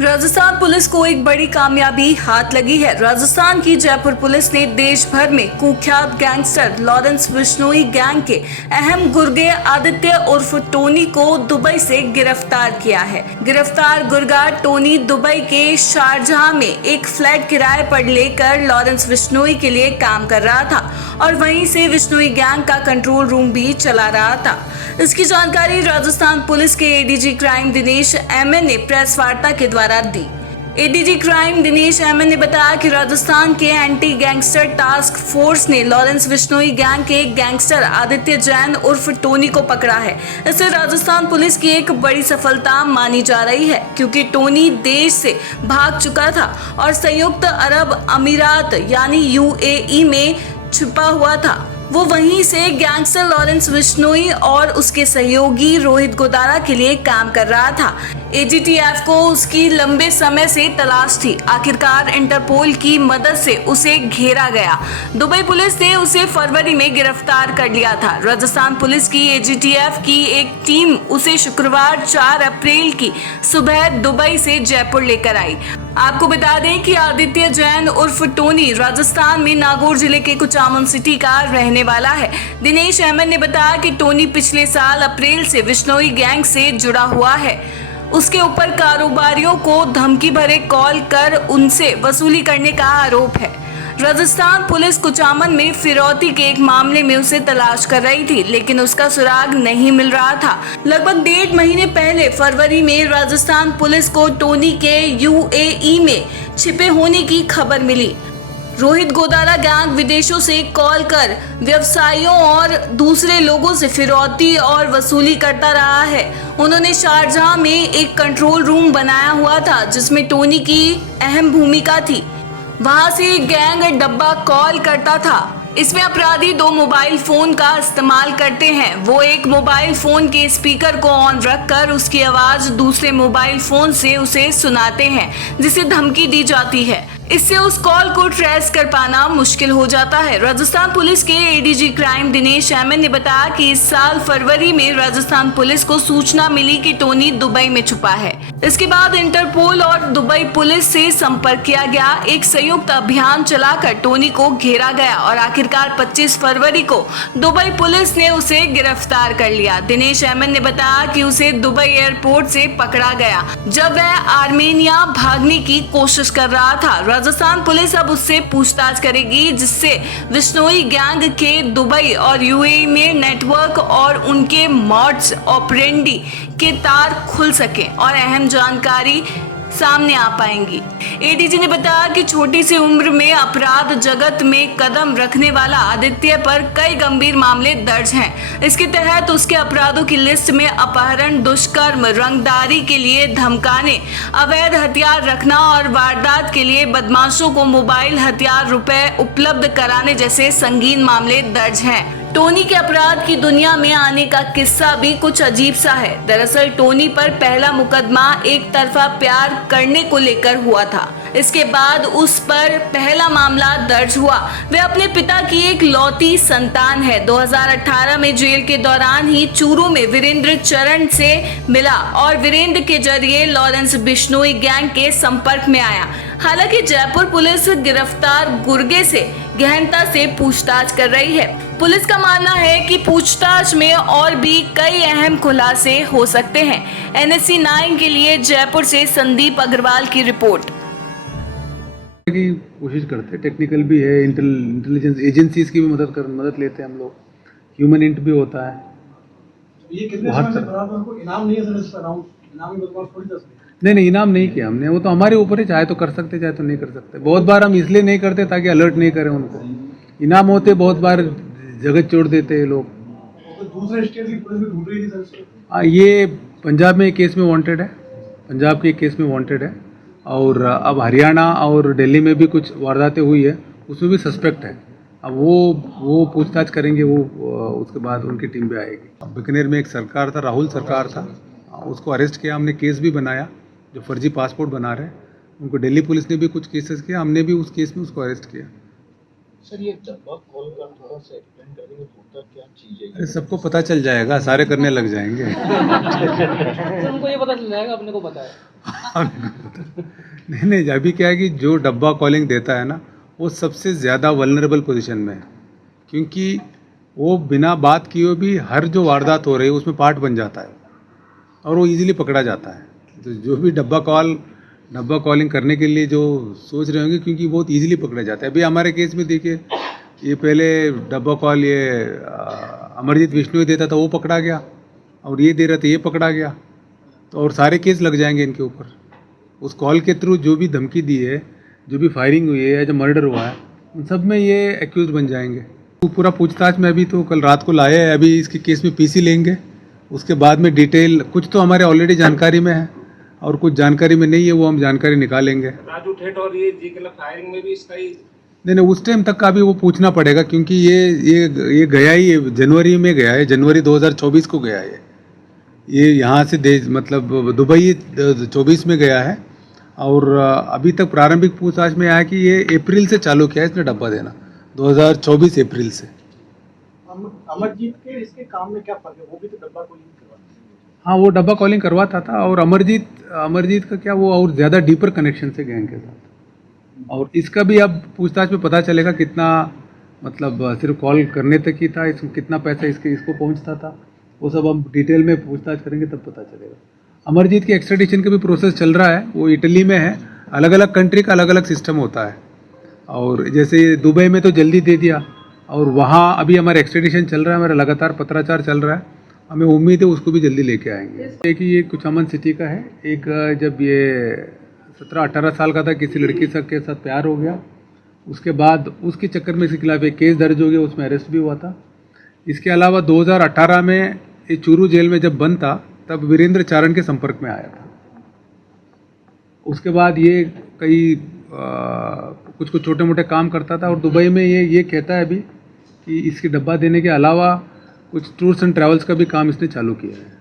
Rajasthan police को एक बड़ी कामयाबी हाथ लगी है। राजस्थान की जयपुर पुलिस ने देश भर में कुख्यात गैंगस्टर लॉरेंस बिश्नोई गैंग के अहम गुर्गे आदित्य उर्फ टोनी को दुबई से गिरफ्तार किया है। गिरफ्तार गुर्गा टोनी दुबई के शारजाह में एक फ्लैट किराए पर लेकर लॉरेंस बिश्नोई के लिए काम कर रहा था और वहीं से बिश्नोई गैंग का कंट्रोल रूम भी चला रहा था। इसकी जानकारी राजस्थान पुलिस के एडीजी क्राइम दिनेश एमएन ने प्रेस वार्ता के द्वारा दी। एडीजी क्राइम दिनेश एमएन ने बताया कि राजस्थान के एंटी गैंगस्टर टास्क फोर्स ने लॉरेंस बिश्नोई गैंग के गैंगस्टर आदित्य जैन उर्फ टोनी को पकड़ा है। इससे राजस्थान पुलिस की एक बड़ी सफलता मानी जा रही है, क्योंकि टोनी देश से भाग चुका था और संयुक्त अरब अमीरात यानी यूएई में छुपा हुआ था। वो वहीं से गैंगस्टर लॉरेंस बिश्नोई और उसके सहयोगी रोहित गोदारा के लिए काम कर रहा था। एजीटीएफ को उसकी लंबे समय से तलाश थी। आखिरकार इंटरपोल की मदद से उसे घेरा गया। दुबई पुलिस ने उसे फरवरी में गिरफ्तार कर लिया था। राजस्थान पुलिस की एजीटीएफ की एक टीम उसे शुक्रवार 4 अप्रैल की सुबह दुबई से जयपुर लेकर आई। आपको बता दें कि आदित्य जैन उर्फ टोनी राजस्थान में नागौर जिले के कुचामन सिटी का रहने वाला है। दिनेश एमएन ने बताया कि टोनी पिछले साल अप्रैल से बिश्नोई गैंग से जुड़ा हुआ है। उसके ऊपर कारोबारियों को धमकी भरे कॉल कर उनसे वसूली करने का आरोप है। राजस्थान पुलिस कुचामन में फिरौती के एक मामले में उसे तलाश कर रही थी, लेकिन उसका सुराग नहीं मिल रहा था। लगभग 1.5 महीने पहले फरवरी में राजस्थान पुलिस को टोनी के यूएई में छिपे होने की खबर मिली। रोहित गोदारा गैंग विदेशों से कॉल कर व्यवसायियों और दूसरे लोगों से फिरौती और वसूली करता रहा है। उन्होंने शारजाह में एक कंट्रोल रूम बनाया हुआ था, जिसमें टोनी की अहम भूमिका थी। वहां से गैंग डब्बा कॉल करता था। इसमें अपराधी 2 मोबाइल फोन का इस्तेमाल करते हैं। वो एक मोबाइल फोन के स्पीकर को ऑन रखकर उसकी आवाज दूसरे मोबाइल फोन से उसे सुनाते हैं, जिसे धमकी दी जाती है। इससे उस कॉल को ट्रेस कर पाना मुश्किल हो जाता है। राजस्थान पुलिस के एडीजी क्राइम दिनेश एमएन ने बताया कि इस साल फरवरी में राजस्थान पुलिस को सूचना मिली कि टोनी दुबई में छुपा है। इसके बाद इंटरपोल और दुबई पुलिस से संपर्क किया गया। एक संयुक्त अभियान चलाकर टोनी को घेरा गया और आखिरकार 25 फरवरी को दुबई पुलिस ने उसे गिरफ्तार कर लिया। दिनेश एमएन ने बताया कि उसे दुबई एयरपोर्ट से पकड़ा गया जब वह आर्मेनिया भागने की कोशिश कर रहा था। राजस्थान पुलिस अब उससे पूछताछ करेगी, जिससे बिश्नोई गैंग के दुबई और यूएई में नेटवर्क और उनके मॉड्स ऑपरेंडी के तार खुल सके और अहम जानकारी सामने आ पाएंगी। एडीजी ने बताया कि छोटी सी उम्र में अपराध जगत में कदम रखने वाला आदित्य पर कई गंभीर मामले दर्ज हैं। इसके तहत उसके अपराधों की लिस्ट में अपहरण, दुष्कर्म, रंगदारी के लिए धमकाने, अवैध हथियार रखना और वारदात के लिए बदमाशों को मोबाइल हथियार रुपए उपलब्ध कराने जैसे संगीन मामले दर्ज हैं। टोनी के अपराध की दुनिया में आने का किस्सा भी कुछ अजीब सा है। दरअसल टोनी पर पहला मुकदमा एक तरफा प्यार करने को लेकर हुआ था। इसके बाद उस पर पहला मामला दर्ज हुआ। वह अपने पिता की एक लौती संतान है। 2018 में जेल के दौरान ही चूरू में वीरेंद्र चरण से मिला और वीरेंद्र के जरिए लॉरेंस बिश्नोई गैंग के संपर्क में आया। हालांकि जयपुर पुलिस गिरफ्तार गुर्गे से गहनता से पूछताछ कर रही है। पुलिस का मानना है कि पूछताछ में और भी कई अहम खुलासे हो सकते हैं। NSC 9 के लिए जयपुर से संदीप अग्रवाल की रिपोर्ट। की कोशिश करते हैं, टेक्निकल भी है, इंटेलिजेंस एजेंसीज की भी मदद लेते हैं हम लोग, ह्यूमन इंट भी होता है। ये कितने समय से फरार है? कोई इनाम नहीं है सर, इस पर इनामी बदमाश थोड़ी दस नहीं, इनाम नहीं किया हमने। वो तो हमारे ऊपर है, चाहे तो कर सकते चाहे तो नहीं कर सकते। बहुत बार हम इसलिए नहीं करते ताकि अलर्ट नहीं करें उनको। इनाम होते बहुत बार जगह छोड़ देते हैं लोग। तो दूसरे स्टेट की पुलिस भी ढूंढ रही थी सर। ये पंजाब में एक केस में वांटेड है, पंजाब के एक केस में वांटेड है, और अब हरियाणा और दिल्ली में भी कुछ वारदातें हुई है, उसमें भी सस्पेक्ट है। अब वो पूछताछ करेंगे, वो उसके बाद उनकी टीम भी आएगी। बीकानेर में एक सरकार था, राहुल सरकार था, उसको अरेस्ट किया हमने, केस भी बनाया। जो फर्जी पासपोर्ट बना रहे हैं उनको दिल्ली पुलिस ने भी कुछ केसेस किया, हमने भी उस केस में उसको अरेस्ट किया। सर ये डब्बा कॉल का थोड़ा सा एक्सप्लेन कर देंगे, होता क्या चीज़ है अरे सबको पता चल जाएगा, सारे करने लग जाएंगे। सर उनको ये पता चल जाएगा, अपने को पता है। नहीं, अभी क्या है कि जो डब्बा कॉलिंग देता है ना, वो सबसे ज़्यादा वल्नरेबल पोजीशन में है, क्योंकि वो बिना बात किए भी हर जो वारदात हो रही है उसमें पार्ट बन जाता है और वो इजीली पकड़ा जाता है। तो जो भी डब्बा कॉलिंग करने के लिए जो सोच रहे होंगे, क्योंकि बहुत इजीली पकड़ा जाता है। अभी हमारे केस में देखिए, ये पहले डब्बा कॉल अमरजीत विश्नोई देता था, वो पकड़ा गया, और ये दे रहा था, ये पकड़ा गया। तो और सारे केस लग जाएंगे इनके ऊपर। उस कॉल के थ्रू जो भी धमकी दी है, जो भी फायरिंग हुई है या जो मर्डर हुआ है, उन सब में ये एक्यूज बन जाएंगे। तो पूरा पूछताछ में अभी तो कल रात को लाए हैं, अभी इसके केस में पीसी लेंगे, उसके बाद में डिटेल कुछ तो हमारे ऑलरेडी जानकारी में है और कुछ जानकारी में नहीं है, वो हम जानकारी निकालेंगे। राजू ठेठ और ये जी के फायरिंग में भी इसका ही नहीं, उस टाइम तक का भी वो पूछना पड़ेगा, क्योंकि ये गया ही जनवरी में गया है, जनवरी 2024 को गया है। ये यहाँ से मतलब दुबई 24 में गया है, और अभी तक प्रारंभिक पूछताछ में आया कि ये अप्रैल से चालू किया है इसने डब्बा देना, 2024 अप्रैल से। अमरजीत के इसके काम में क्या फर्क है? वो भी तो डब्बा कॉलिंग करवाते हैं। हाँ, वो डब्बा कॉलिंग करवाता था, और अमरजीत का क्या, वो और ज़्यादा डीपर कनेक्शन से गैंग के साथ। और इसका भी अब पूछताछ में पता चलेगा कितना, मतलब सिर्फ कॉल करने तक ही था, इसमें कितना पैसा इसको पहुंचता था, वो सब हम डिटेल में पूछताछ करेंगे तब पता चलेगा। अमरजीत की एक्स्ट्रेडिशन का भी प्रोसेस चल रहा है, वो इटली में है। अलग अलग कंट्री का अलग अलग सिस्टम होता है, और जैसे दुबई में तो जल्दी दे दिया, और वहाँ अभी हमारा एक्स्ट्रेडिशन चल रहा है, हमारा लगातार पत्राचार चल रहा है, हमें उम्मीद है उसको भी जल्दी लेके आएंगे। एक ये कुचामन सिटी का है, एक जब ये 17-18 साल का था, किसी लड़की के साथ प्यार हो गया, उसके बाद उसके चक्कर में इसके खिलाफ एक केस दर्ज हो गया, उसमें अरेस्ट भी हुआ था। इसके अलावा 2018 में ये चूरू जेल में जब बंद था, तब वीरेंद्र चारण के संपर्क में आया था। उसके बाद ये कई कुछ छोटे मोटे काम करता था, और दुबई में ये कहता है अभी कि इसके डब्बा देने के अलावा कुछ टूर्स एंड ट्रैवल्स का भी काम इसने चालू किया है।